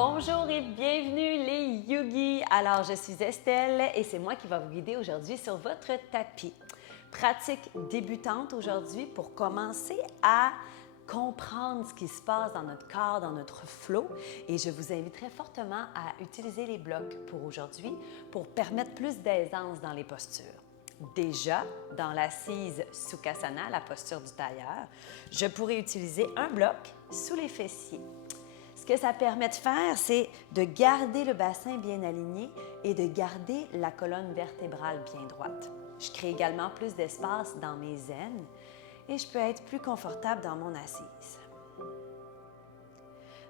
Bonjour et bienvenue les yogis! Alors, je suis Estelle et c'est moi qui va vous guider aujourd'hui sur votre tapis. Pratique débutante aujourd'hui pour commencer à comprendre ce qui se passe dans notre corps, dans notre flow. Et je vous inviterai fortement à utiliser les blocs pour aujourd'hui pour permettre plus d'aisance dans les postures. Déjà, dans l'assise Sukhasana, la posture du tailleur, je pourrais utiliser un bloc sous les fessiers. Ce que ça permet de faire, c'est de garder le bassin bien aligné et de garder la colonne vertébrale bien droite. Je crée également plus d'espace dans mes aines et je peux être plus confortable dans mon assise.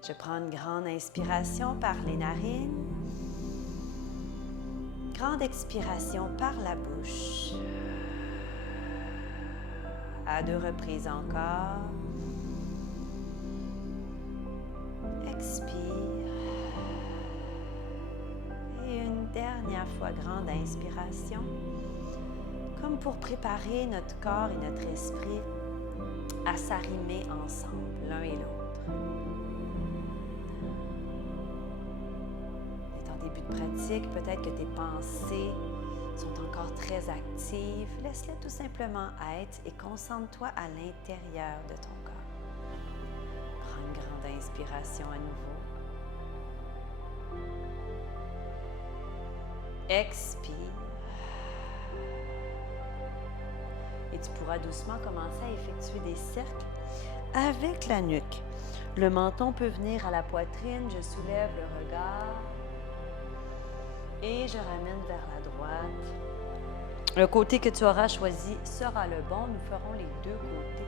Je prends une grande inspiration par les narines, grande expiration par la bouche. À 2 reprises encore. Expire. Et une dernière fois, grande inspiration, comme pour préparer notre corps et notre esprit à s'arrimer ensemble, l'un et l'autre. On est en début de pratique, peut-être que tes pensées sont encore très actives. Laisse-les tout simplement être et concentre-toi à l'intérieur de ton corps. Prends une grande inspiration à nouveau. Expire. Et tu pourras doucement commencer à effectuer des cercles avec la nuque. Le menton peut venir à la poitrine. Je soulève le regard et je ramène vers la droite. Le côté que tu auras choisi sera le bon. Nous ferons les deux côtés.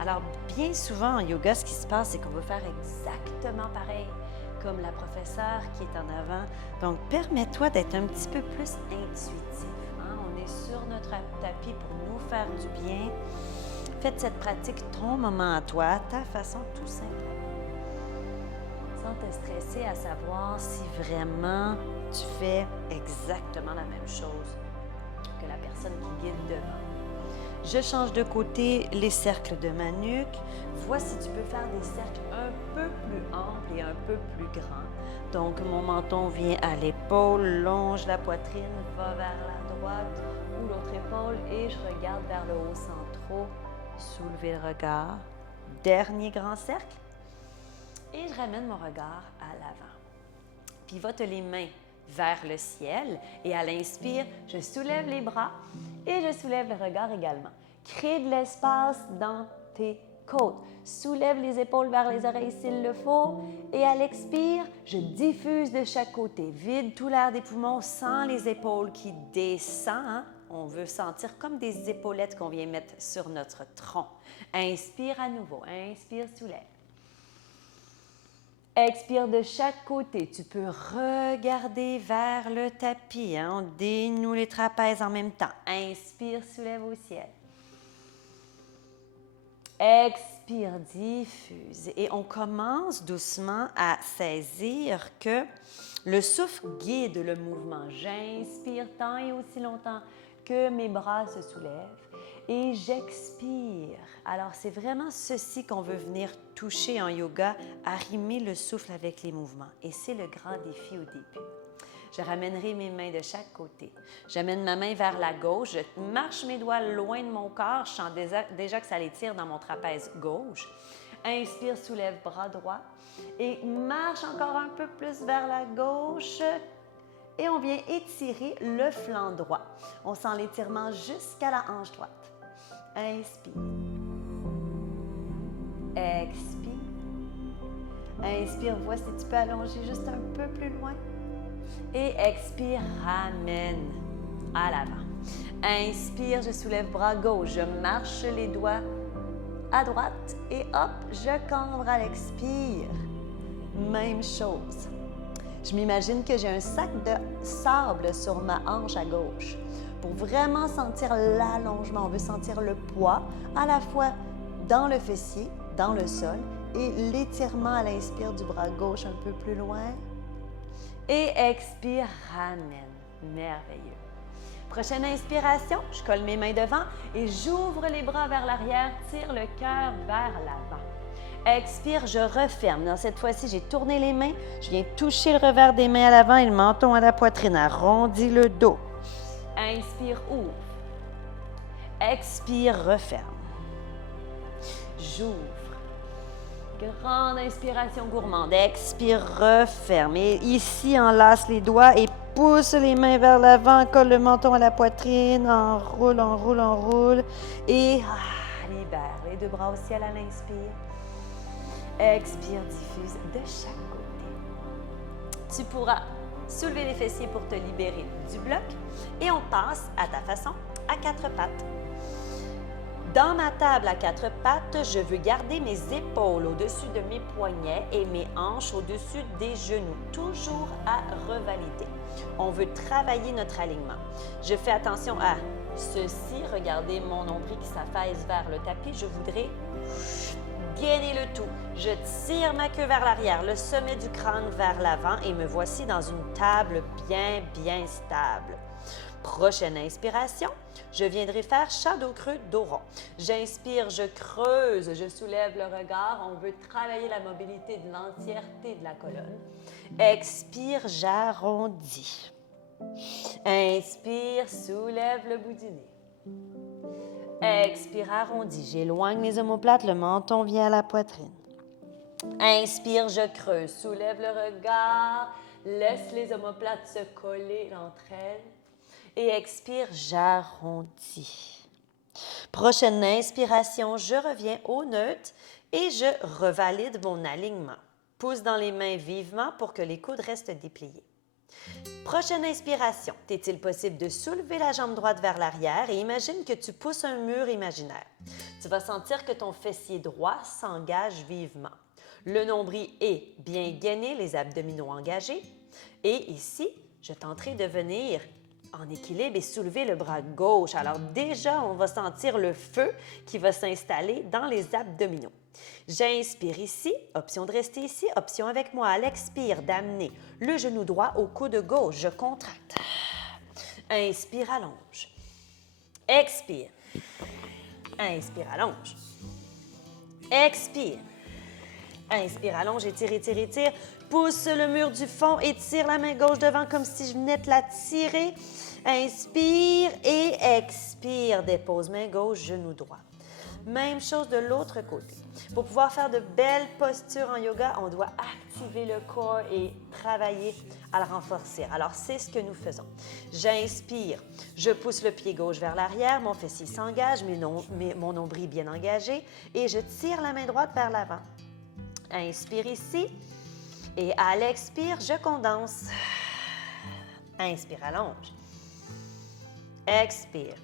Alors, bien souvent en yoga, ce qui se passe, c'est qu'on veut faire exactement pareil comme la professeure qui est en avant. Donc, permets-toi d'être un petit peu plus intuitif. On est sur notre tapis pour nous faire du bien. Faites cette pratique ton moment à toi, ta façon tout simplement. Sans te stresser à savoir si vraiment tu fais exactement la même chose que la personne qui guide devant. Je change de côté les cercles de ma nuque. Vois si tu peux faire des cercles un peu plus amples et un peu plus grands. Donc, mon menton vient à l'épaule, longe la poitrine, va vers la droite ou l'autre épaule et je regarde vers le haut sans trop soulever le regard. Dernier grand cercle. Et je ramène mon regard à l'avant. Pivote les mains vers le ciel et à l'inspire, je soulève les bras et je soulève le regard également. Crée de l'espace dans tes côtes. Soulève les épaules vers les oreilles s'il le faut et à l'expire, je diffuse de chaque côté. Vide tout l'air des poumons sans les épaules qui descendent. On veut sentir comme des épaulettes qu'on vient mettre sur notre tronc. Inspire à nouveau. Inspire, soulève. Expire de chaque côté. Tu peux regarder vers le tapis. On dénoue les trapèzes en même temps. Inspire, soulève au ciel. Expire, diffuse. Et on commence doucement à saisir que le souffle guide le mouvement. J'inspire tant et aussi longtemps que mes bras se soulèvent et j'expire. Alors, c'est vraiment ceci qu'on veut venir toucher en yoga, arrimer le souffle avec les mouvements. Et c'est le grand défi au début. Je ramènerai mes mains de chaque côté. J'amène ma main vers la gauche. Je marche mes doigts loin de mon corps. Je sens déjà que ça les tire dans mon trapèze gauche. Inspire, soulève bras droit. Et marche encore un peu plus vers la gauche. Et on vient étirer le flanc droit. On sent l'étirement jusqu'à la hanche droite. Inspire. Expire. Inspire, vois si tu peux allonger juste un peu plus loin. Et expire, ramène à l'avant. Inspire, je soulève bras gauche. Je marche les doigts à droite et hop, je cambre à l'expire. Même chose. Je m'imagine que j'ai un sac de sable sur ma hanche à gauche. Pour vraiment sentir l'allongement, on veut sentir le poids à la fois dans le fessier, dans le sol, et l'étirement à l'inspire du bras gauche un peu plus loin. Et expire, ramène. Merveilleux. Prochaine inspiration, je colle mes mains devant et j'ouvre les bras vers l'arrière, tire le cœur vers l'avant. Expire, je referme. Dans cette fois-ci, j'ai tourné les mains. Je viens toucher le revers des mains à l'avant et le menton à la poitrine. Arrondis le dos. Inspire, ouvre. Expire, referme. J'ouvre. Grande inspiration gourmande. Expire, referme. Et ici, enlace les doigts et pousse les mains vers l'avant. Colle le menton à la poitrine. Enroule, enroule, enroule. Et libère. Les deux bras au ciel à l'inspire. Expire, diffuse de chaque côté. Tu pourras soulever les fessiers pour te libérer du bloc. Et on passe à ta façon à quatre pattes. Dans ma table à quatre pattes, je veux garder mes épaules au-dessus de mes poignets et mes hanches au-dessus des genoux, toujours à revalider. On veut travailler notre alignement. Je fais attention à ceci. Regardez mon nombril qui s'affaisse vers le tapis. Je voudrais gainer le tout. Je tire ma queue vers l'arrière, le sommet du crâne vers l'avant et me voici dans une table bien stable. Prochaine inspiration, je viendrai faire chat dos creux, dos rond. J'inspire, je creuse, je soulève le regard. On veut travailler la mobilité de l'entièreté de la colonne. Expire, j'arrondis. Inspire, soulève le bout du nez. Expire, arrondis. J'éloigne les omoplates, le menton vient à la poitrine. Inspire, je creuse, soulève le regard. Laisse les omoplates se coller entre elles. Et expire, j'arrondis. Prochaine inspiration, je reviens au neutre et je revalide mon alignement. Pousse dans les mains vivement pour que les coudes restent dépliés. Prochaine inspiration, t'est-il possible de soulever la jambe droite vers l'arrière et imagine que tu pousses un mur imaginaire. Tu vas sentir que ton fessier droit s'engage vivement. Le nombril est bien gainé, les abdominaux engagés. Et ici, je tenterai de venir en équilibre et soulever le bras gauche. Alors déjà, on va sentir le feu qui va s'installer dans les abdominaux. J'inspire ici, option de rester ici, option avec moi à l'expire d'amener le genou droit au coude gauche. Je contracte. Inspire, allonge. Expire. Inspire, allonge. Expire. Inspire, allonge, étire, étire, étire. Pousse le mur du fond, étire la main gauche devant comme si je venais de la tirer. Inspire et expire. Dépose main gauche, genou droit. Même chose de l'autre côté. Pour pouvoir faire de belles postures en yoga, on doit activer le corps et travailler à le renforcer. Alors, c'est ce que nous faisons. J'inspire, je pousse le pied gauche vers l'arrière, mon fessier s'engage, mon nombril bien engagé et je tire la main droite vers l'avant. Inspire ici et à l'expire, je condense. Inspire, allonge. Expire.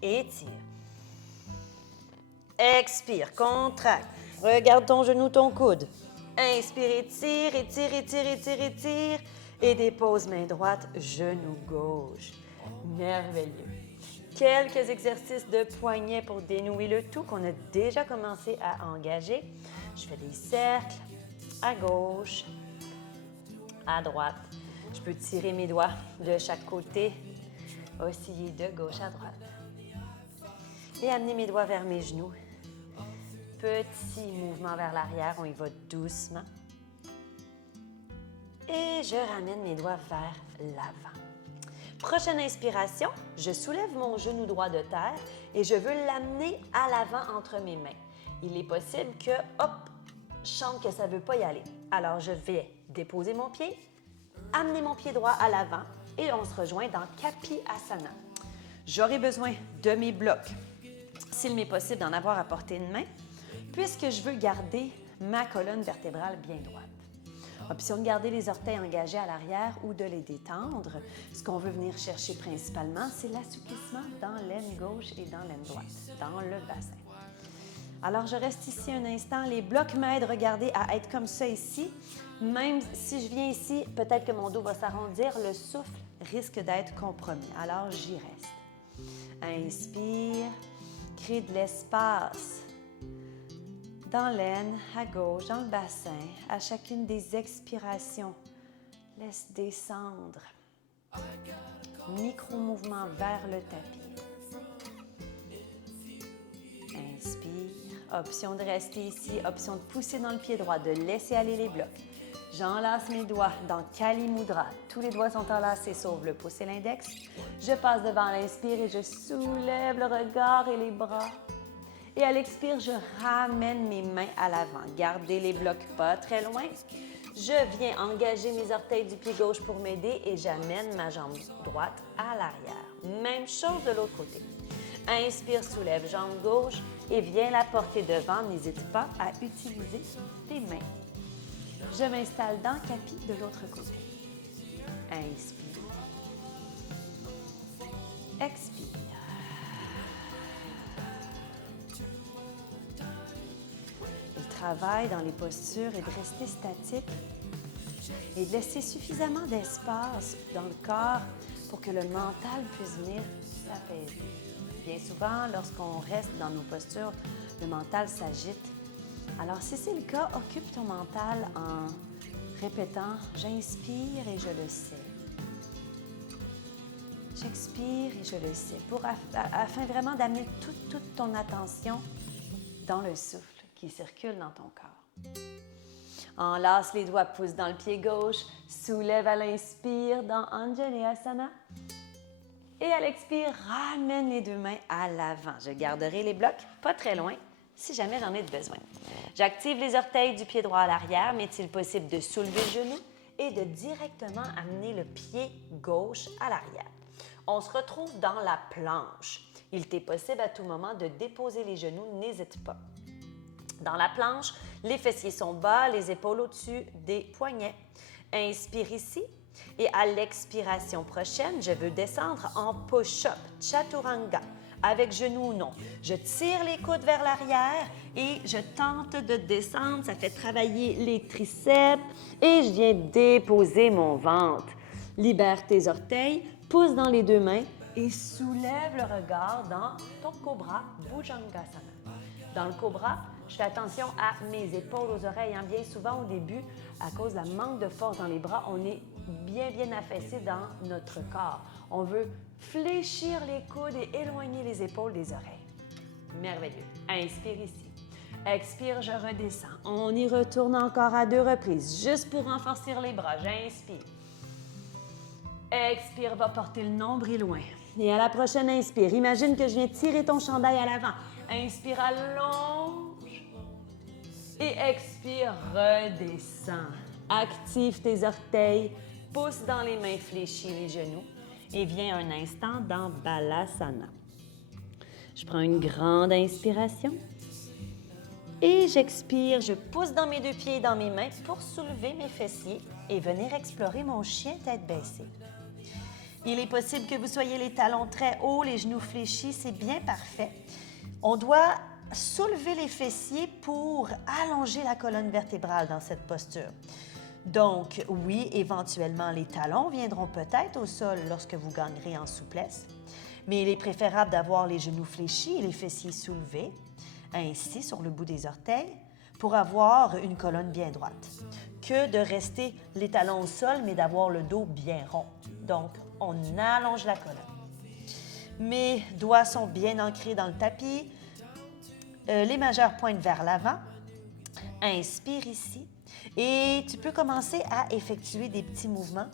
Étire. Expire, contracte. Regarde ton genou, ton coude. Inspire, étire, étire, étire, étire, étire. Et dépose main droite, genou gauche. Merveilleux. Quelques exercices de poignet pour dénouer le tout qu'on a déjà commencé à engager. Je fais des cercles à gauche, à droite. Je peux tirer mes doigts de chaque côté, osciller de gauche à droite. Et amener mes doigts vers mes genoux. Petit mouvement vers l'arrière, on y va doucement. Et je ramène mes doigts vers l'avant. Prochaine inspiration, je soulève mon genou droit de terre et je veux l'amener à l'avant entre mes mains. Il est possible que, hop, je sente que ça ne veut pas y aller. Alors, je vais déposer mon pied, amener mon pied droit à l'avant et on se rejoint dans Kapi Asana. J'aurai besoin de mes blocs, s'il m'est possible d'en avoir à portée de main, puisque je veux garder ma colonne vertébrale bien droite. Option de garder les orteils engagés à l'arrière ou de les détendre. Ce qu'on veut venir chercher principalement, c'est l'assouplissement dans l'aine gauche et dans l'aine droite, dans le bassin. Alors, je reste ici un instant. Les blocs m'aident, regardez, à être comme ça ici. Même si je viens ici, peut-être que mon dos va s'arrondir, le souffle risque d'être compromis. Alors, j'y reste. Inspire, crée de l'espace dans l'aine, à gauche, dans le bassin. À chacune des expirations, laisse descendre. Micro-mouvement vers le tapis. Inspire, option de rester ici, option de pousser dans le pied droit, de laisser aller les blocs. J'enlace mes doigts dans Kali Mudra. Tous les doigts sont enlacés sauf le pouce et l'index. Je passe devant l'inspire et je soulève le regard et les bras. Et à l'expire, je ramène mes mains à l'avant. Gardez les blocs pas très loin. Je viens engager mes orteils du pied gauche pour m'aider et j'amène ma jambe droite à l'arrière. Même chose de l'autre côté. Inspire, soulève jambe gauche et viens la porter devant. N'hésite pas à utiliser tes mains. Je m'installe dans Kapi de l'autre côté. Inspire. Expire. Le travail dans les postures est de rester statique et de laisser suffisamment d'espace dans le corps pour que le mental puisse venir s'apaiser. Bien souvent, lorsqu'on reste dans nos postures, le mental s'agite. Alors, si c'est le cas, occupe ton mental en répétant « J'inspire et je le sais ». J'expire et je le sais, afin vraiment d'amener toute ton attention dans le souffle qui circule dans ton corps. Enlace les doigts, pousse dans le pied gauche, soulève à l'inspire dans Anjaneyasana. Et à l'expire, ramène les deux mains à l'avant. Je garderai les blocs pas très loin si jamais j'en ai besoin. J'active les orteils du pied droit à l'arrière, mais est-il possible de soulever le genou et de directement amener le pied gauche à l'arrière. On se retrouve dans la planche. Il t'est possible à tout moment de déposer les genoux, n'hésite pas. Dans la planche, les fessiers sont bas, les épaules au-dessus des poignets. Inspire ici et à l'expiration prochaine, je veux descendre en push-up, chaturanga, avec genoux ou non. Je tire les coudes vers l'arrière et je tente de descendre. Ça fait travailler les triceps et je viens déposer mon ventre. Libère tes orteils, pousse dans les deux mains et soulève le regard dans ton cobra, Bhujangasana. Dans le cobra, je fais attention à mes épaules aux oreilles. Bien souvent, au début, à cause de la manque de force dans les bras, on est bien affaissé dans notre corps. On veut fléchir les coudes et éloigner les épaules des oreilles. Merveilleux. Inspire ici. Expire, je redescends. On y retourne encore à 2 reprises, juste pour renforcer les bras. J'inspire. Expire, va porter le nombril loin. Et à la prochaine inspire, imagine que je viens tirer ton chandail à l'avant. Inspire, allonge. Et expire, redescends. Active tes orteils, pousse dans les mains, fléchis les genoux et viens un instant dans Balasana. Je prends une grande inspiration et j'expire. Je pousse dans mes 2 pieds et dans mes mains pour soulever mes fessiers et venir explorer mon chien tête baissée. Il est possible que vous soyez les talons très hauts, les genoux fléchis, c'est bien parfait. On doit soulever les fessiers pour allonger la colonne vertébrale dans cette posture. Donc, oui, éventuellement, les talons viendront peut-être au sol lorsque vous gagnerez en souplesse, mais il est préférable d'avoir les genoux fléchis et les fessiers soulevés, ainsi sur le bout des orteils, pour avoir une colonne bien droite, que de rester les talons au sol, mais d'avoir le dos bien rond. Donc, on allonge la colonne. Mes doigts sont bien ancrés dans le tapis. Les majeurs pointent vers l'avant. Inspire ici. Et tu peux commencer à effectuer des petits mouvements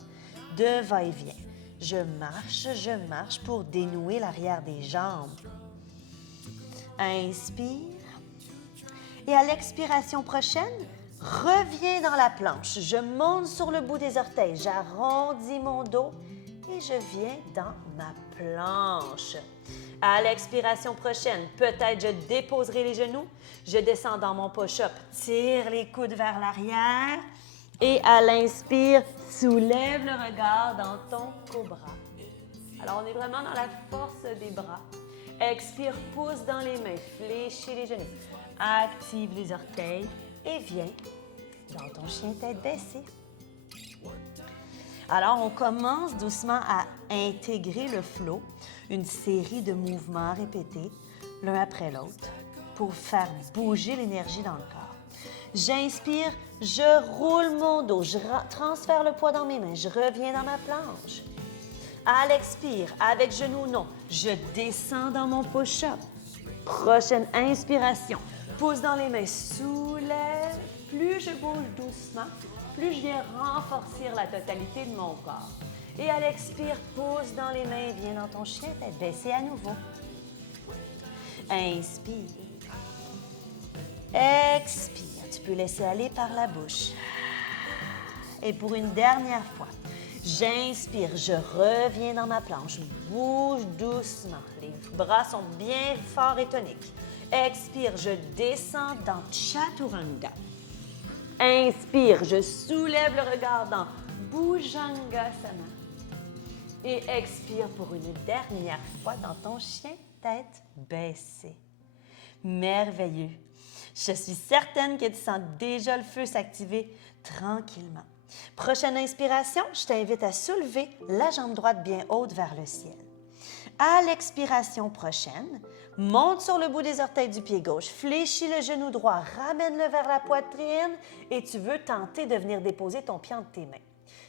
de va-et-vient. Je marche pour dénouer l'arrière des jambes. Inspire. Et à l'expiration prochaine, reviens dans la planche. Je monte sur le bout des orteils. J'arrondis mon dos et je viens dans ma planche. À l'expiration prochaine, peut-être je déposerai les genoux. Je descends dans mon push-up, tire les coudes vers l'arrière et à l'inspire, soulève le regard dans ton cobra. Alors, on est vraiment dans la force des bras. Expire, pousse dans les mains, fléchis les genoux. Active les orteils et viens dans ton chien tête baissée. Alors, on commence doucement à intégrer le flow, une série de mouvements répétés, l'un après l'autre, pour faire bouger l'énergie dans le corps. J'inspire, je roule mon dos, je transfère le poids dans mes mains, je reviens dans ma planche. À l'expire, avec genou non, je descends dans mon push-up. Prochaine inspiration, pousse dans les mains, soulève. Plus je bouge doucement, plus je viens renforcer la totalité de mon corps. Et à l'expire, pousse dans les mains, viens dans ton chien, tête baissée à nouveau. Inspire. Expire. Tu peux laisser aller par la bouche. Et pour une dernière fois, j'inspire, je reviens dans ma planche, bouge doucement. Les bras sont bien forts et toniques. Expire, je descends dans Chaturanga. Inspire, je soulève le regard dans Bhujangasana. Et expire pour une dernière fois dans ton chien, tête baissée. Merveilleux. Je suis certaine que tu sens déjà le feu s'activer tranquillement. Prochaine inspiration, je t'invite à soulever la jambe droite bien haute vers le ciel. À l'expiration prochaine, monte sur le bout des orteils du pied gauche, fléchis le genou droit, ramène-le vers la poitrine et tu veux tenter de venir déposer ton pied entre tes mains.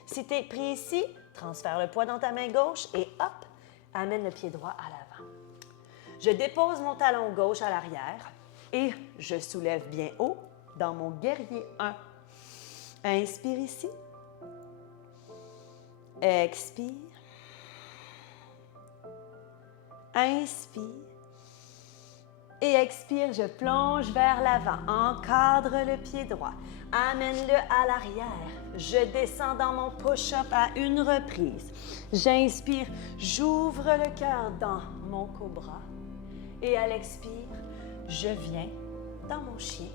Si tu es pris ici, transfère le poids dans ta main gauche et hop, amène le pied droit à l'avant. Je dépose mon talon gauche à l'arrière et je soulève bien haut dans mon guerrier 1. Inspire ici. Expire. Inspire. Et expire, je plonge vers l'avant. Encadre le pied droit. Amène-le à l'arrière. Je descends dans mon push-up à une reprise. J'inspire, j'ouvre le cœur dans mon cobra. Et à l'expire, je viens dans mon chien,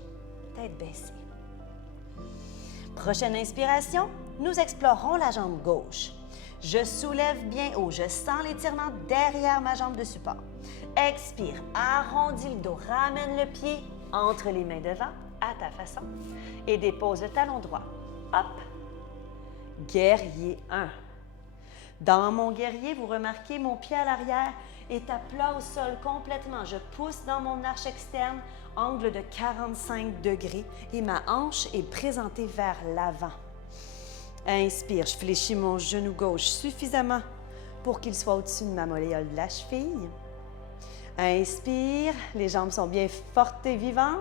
tête baissée. Prochaine inspiration, nous explorons la jambe gauche. Je soulève bien haut, je sens l'étirement derrière ma jambe de support. Expire, arrondis le dos, ramène le pied entre les mains devant à ta façon et dépose le talon droit. Hop! Guerrier 1. Dans mon guerrier, vous remarquez mon pied à l'arrière est à plat au sol complètement. Je pousse dans mon arche externe, angle de 45 degrés et ma hanche est présentée vers l'avant. Inspire, je fléchis mon genou gauche suffisamment pour qu'il soit au-dessus de ma malléole de la cheville. Inspire, les jambes sont bien fortes et vivantes.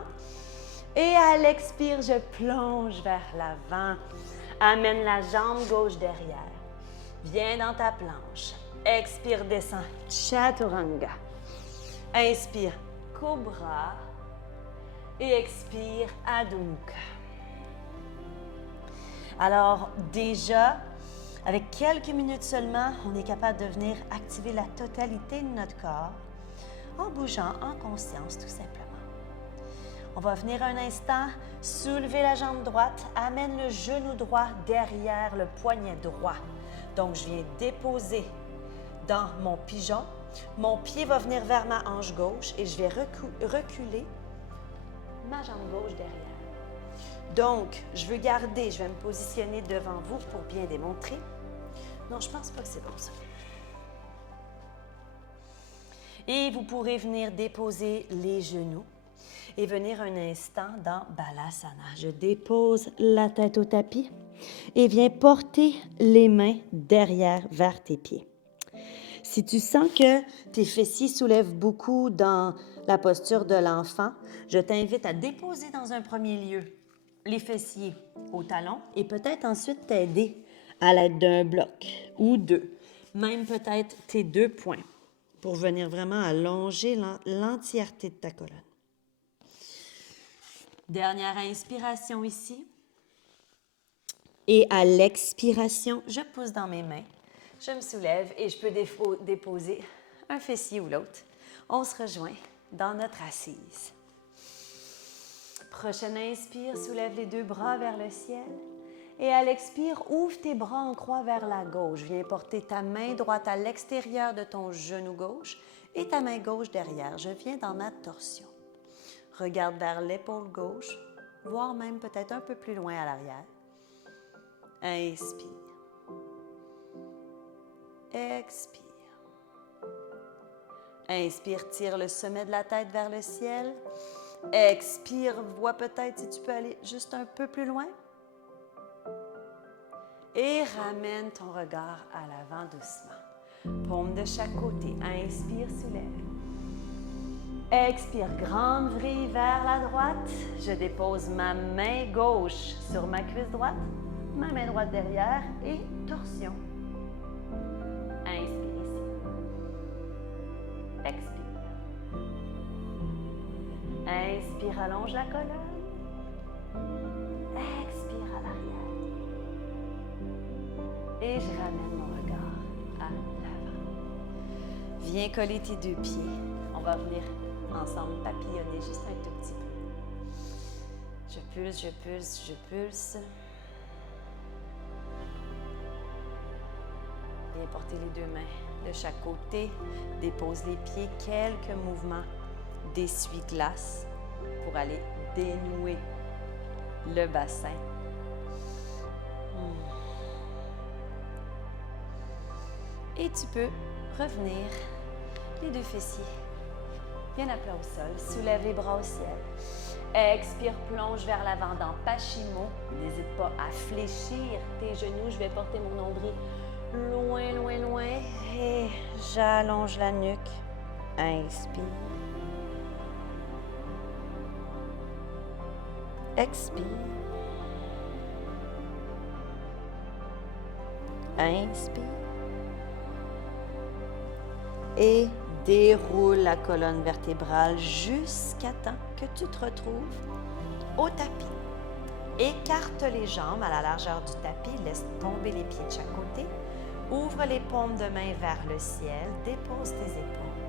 Et à l'expire, je plonge vers l'avant. Amène la jambe gauche derrière. Viens dans ta planche. Expire, descends. Chaturanga. Inspire, Cobra. Et expire, Adho Mukha. Alors, déjà, avec quelques minutes seulement, on est capable de venir activer la totalité de notre corps en bougeant en conscience, tout simplement. On va venir un instant soulever la jambe droite, amène le genou droit derrière le poignet droit. Donc, je viens déposer dans mon pigeon. Mon pied va venir vers ma hanche gauche et je vais reculer ma jambe gauche derrière. Donc, je veux garder, je vais me positionner devant vous pour bien démontrer. Non, je pense pas que c'est bon ça. Et vous pourrez venir déposer les genoux et venir un instant dans Balasana. Je dépose la tête au tapis et viens porter les mains derrière vers tes pieds. Si tu sens que tes fessiers soulèvent beaucoup dans la posture de l'enfant, je t'invite à déposer dans un premier lieu les fessiers au talon et peut-être ensuite t'aider à l'aide d'un bloc ou deux, même peut-être tes 2 poings pour venir vraiment allonger l'entièreté de ta colonne. Dernière inspiration ici. Et à l'expiration, je pousse dans mes mains, je me soulève et je peux déposer un fessier ou l'autre. On se rejoint dans notre assise. Prochaine inspire, soulève les 2 bras vers le ciel. Et à l'expire, ouvre tes bras en croix vers la gauche. Viens porter ta main droite à l'extérieur de ton genou gauche et ta main gauche derrière. Je viens dans ma torsion. Regarde vers l'épaule gauche, voire même peut-être un peu plus loin à l'arrière. Inspire. Expire. Inspire, tire le sommet de la tête vers le ciel. Expire, vois peut-être si tu peux aller juste un peu plus loin. Et ramène ton regard à l'avant doucement. Paume de chaque côté. Inspire, soulève. Expire, grande vrille vers la droite. Je dépose ma main gauche sur ma cuisse droite, ma main droite derrière et torsion. Inspire ici. Expire. Inspire, allonge la colonne. Expire à l'arrière. Et je ramène mon regard à l'avant. Viens coller tes deux pieds. On va venir ensemble papillonner juste un tout petit peu. Je pulse, je pulse, je pulse. Viens porter les deux mains de chaque côté. Dépose les pieds. Quelques mouvements d'essuie-glace pour aller dénouer le bassin. Et tu peux revenir les deux fessiers bien à plat au sol. Soulève les bras au ciel. Expire, plonge vers l'avant dans Pashimo. N'hésite pas à fléchir tes genoux. Je vais porter mon nombril loin, loin, loin. Et j'allonge la nuque. Inspire. Expire. Inspire. Et déroule la colonne vertébrale jusqu'à temps que tu te retrouves au tapis. Écarte les jambes à la largeur du tapis, laisse tomber les pieds de chaque côté. Ouvre les paumes de main vers le ciel, dépose tes épaules.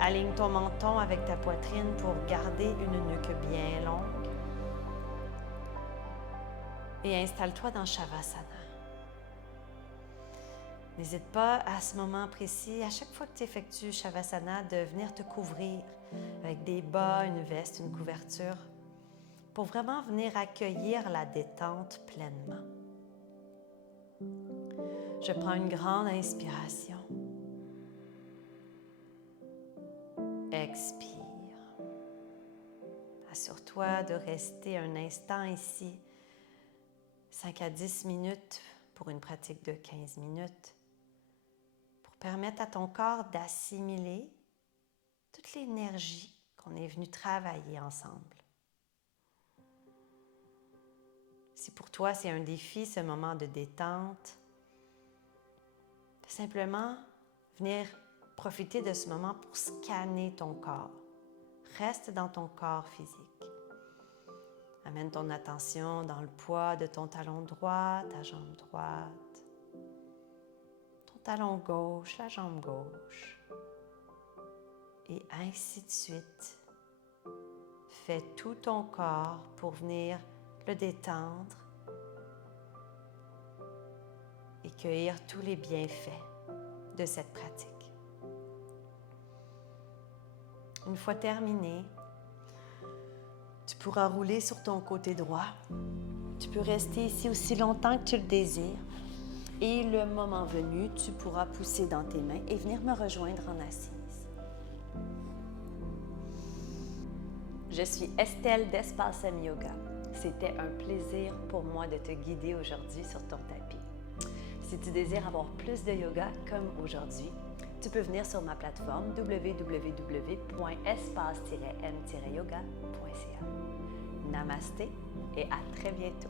Aligne ton menton avec ta poitrine pour garder une nuque bien longue. Et installe-toi dans Shavasana. N'hésite pas à ce moment précis, à chaque fois que tu effectues Shavasana, de venir te couvrir avec des bas, une veste, une couverture, pour vraiment venir accueillir la détente pleinement. Je prends une grande inspiration. Expire. Assure-toi de rester un instant ici, 5 à 10 minutes pour une pratique de 15 minutes. Permettre à ton corps d'assimiler toute l'énergie qu'on est venu travailler ensemble. Si pour toi c'est un défi, ce moment de détente, simplement venir profiter de ce moment pour scanner ton corps. Reste dans ton corps physique. Amène ton attention dans le poids de ton talon droit, ta jambe droite. Talon gauche, la jambe gauche, et ainsi de suite. Fais tout ton corps pour venir le détendre et cueillir tous les bienfaits de cette pratique. Une fois terminé, tu pourras rouler sur ton côté droit. Tu peux rester ici aussi longtemps que tu le désires. Et le moment venu, tu pourras pousser dans tes mains et venir me rejoindre en assise. Je suis Estelle d'Espace M Yoga. C'était un plaisir pour moi de te guider aujourd'hui sur ton tapis. Si tu désires avoir plus de yoga comme aujourd'hui, tu peux venir sur ma plateforme www.espace-m-yoga.ca. Namasté et à très bientôt.